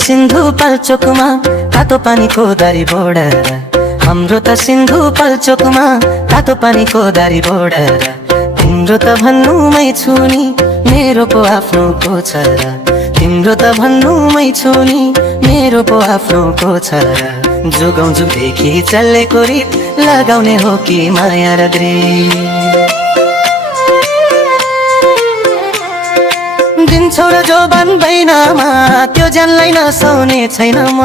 सिन्धु पाल्चोकमा तातो पानीको दारी बोर्डर हाम्रो त सिन्धु पाल्चोकमा तातो पानीको दारी बोर्डर तिम्रो त भन्नुमै छु नि मेरो पो आफ्नो को छ र तिम्रो त भन्नुमै छु नि मेरो पो आफ्नो को छ र जुगौँ जुगदेखि चलेको रीत लगाउने हो कि माया र दिन्छौ र जो बन्दैनमा त्यो जानलाई नसौने छैन म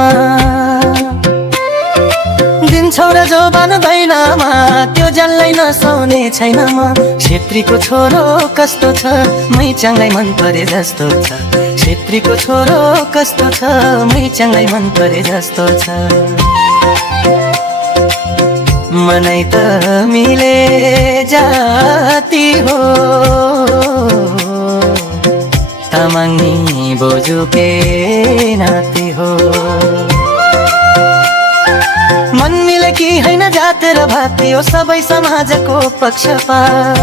दिन्छौ र जो बन्दैनमा त्यो जानलाई नसौने छैन म छेत्रीको छोरो कस्तो छ मैचाङलाई मन परे जस्तो छ छेत्रीको छोरो कस्तो छ मैचाङलाई मन परे जस्तो छ मनै त मिले जाति हो तामाङनी बोजुके नाति हो मन मिले कि हैन जात र भात यो सबै समाजको पक्षपात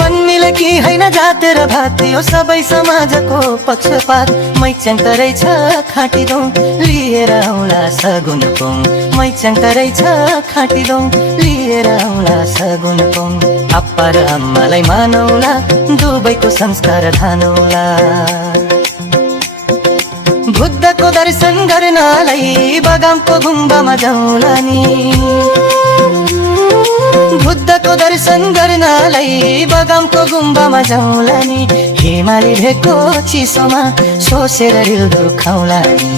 मन मिले कि हैन जात र भात यो सबै समाजको पक्षपात मैचाङ त रहेछ खाटी दौ लिएर आउला सगुन पौ मैचाङ त रहेछ खाटी दौ लिएर आउला सगुन पौ आप्पा र आम्मालाई मानौला दुबैको संस्कार ठानौला बुद्धको दर्शन गर्नलाई बगामको गुम्बामा जाउँला नि बुद्धको दर्शन गर्नलाई बगामको गुम्बामा जाउँला नि हिमाली भेको चिसोमा सोसेर रिल दुखाउला नि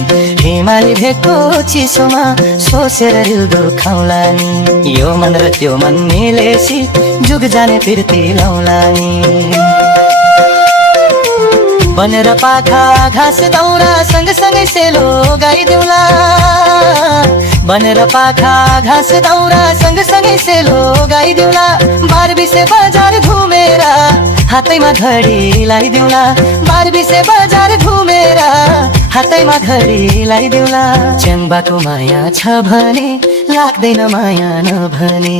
हिमाली भेको चिसोमा सोसेर रिल दुखाउला नि यो मन र त्यो मन मिलेसी जुग जाने फिर्ती लाउला नि बनेर पाखा घाँस दाउरा सँगसँगै सेलो गाइदिउँला बनेर पाखा घाँस दाउरा सँगसँगै सेलो गाइदिउँला बारबिसे बजार घुमेर हातैमा घडी लाइदिउँला बारबिसे बजार घुमेर हातैमा घडी लाइदिउँला च्याङ्बाको माया छ भने लाग्दैन माया नभने